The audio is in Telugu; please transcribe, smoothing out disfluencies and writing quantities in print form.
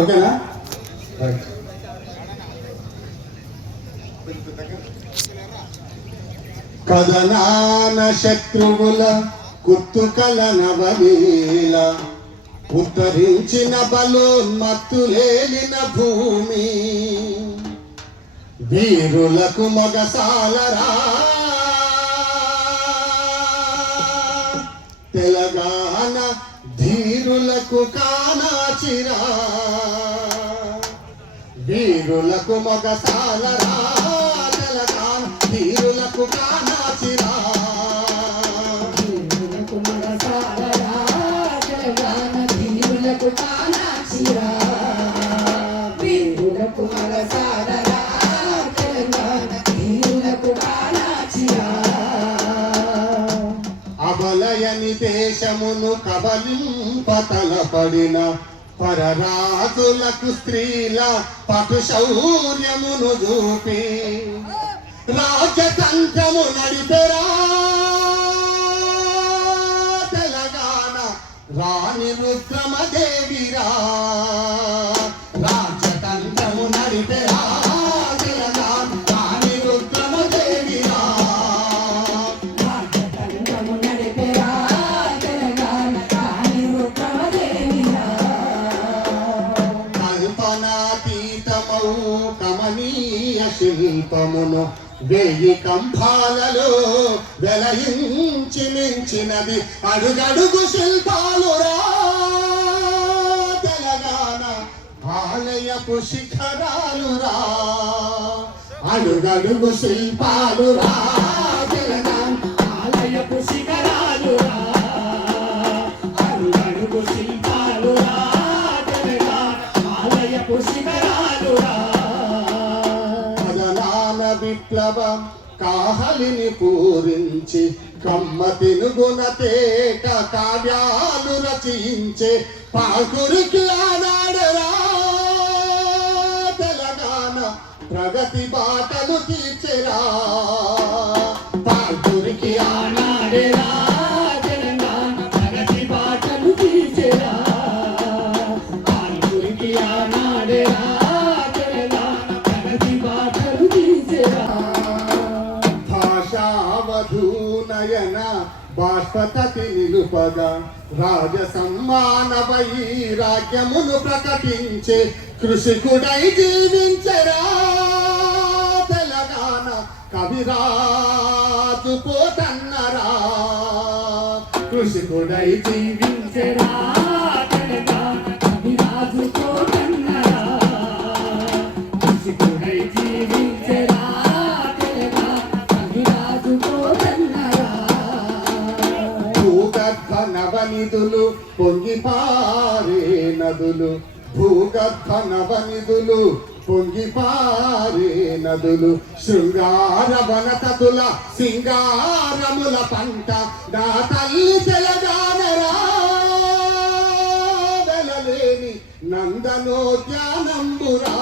ఓకేనా? కదనాన శత్రువుల కుత్తుకల నవలీల ఉత్తరించిన బలోన్మత్తులేలిన భూమి వీరులకు మగసాలరా తెలంగాణ ధీరులకు కానాచిరా వీరులకు మగసాలరా తెలంగాణ ధీరులకు కానాచిరా వీరులకు మగసాలరా తెలంగాణ ధీరులకు కానాచిరా వీరులకు మగసాలరా తెలంగాణ ధీరులకు కానాచిరా అబలయని దేశమును కబలింపతలపడిన పరరాజులకు స్త్రీల పటు శౌర్యమును చూపి రాజతంత్రము నడిపెరా తెలంగాణ రాణి రుద్రమదేవిరా రాజతంత్రము నడిపెరా తెలంగాణ రాణి రుద్రమదేవిరా రాజతంత్రము నడిపెరా తెలంగాణ రాణి రుద్రమదేవిరా కల్పనాతీతమౌ కమనీయ శిల్పమును వేయి కంఠాలలో వెలయించి మించినది అడుగడుగు శిల్పాలురా తెలంగాణ ఆలయపు శిఖరాలురా అడుగడుగు శిల్పాలురా తెలంగాణ ఆలయపు శిఖరాలురా అడుగడుగు శిల్పాలురా తెలంగాణ ఆలయపు శిఖరాలురా విప్లవ కాహలిని పూరించి కమ్మతినుగుణ తేట కావ్యాలు రచించే పాకురికి ఆనాడరా తెలంగాణ ప్రగతి బాటలు తీర్చెరా పాకురికి ఆనాడేరా తెలంగాణ ప్రగతి బాటలు తీర్చెరా పాల్గొరికి ఆనాడేరా తెలంగాణ ప్రగతి బాటలు తీర్చెరా భాషావధూనయన బాష్పతతి నిలుపగా రాజ సమ్మాన వైరాగ్యమును ప్రకటించే కృషికుడై జీవించరా తెలంగాణ కవిరాజు పోతన్నరా కృషికుడై జీవించెరా తెలంగాణ కవిరాజు పోతన్నరా కృషికుడై జీవించెరా తెలంగాణ కవిరాజు పోతన్నరా భూగర్భ నవనిధులు పొంగిపారే నదులు భూగర్భ నవనిధులు పొంగిపారే నదులు శృంగార వనతతుల సింగారముల పంట నా తల్లి తెలంగాణరా వెలలేని నందనోద్యానంబురా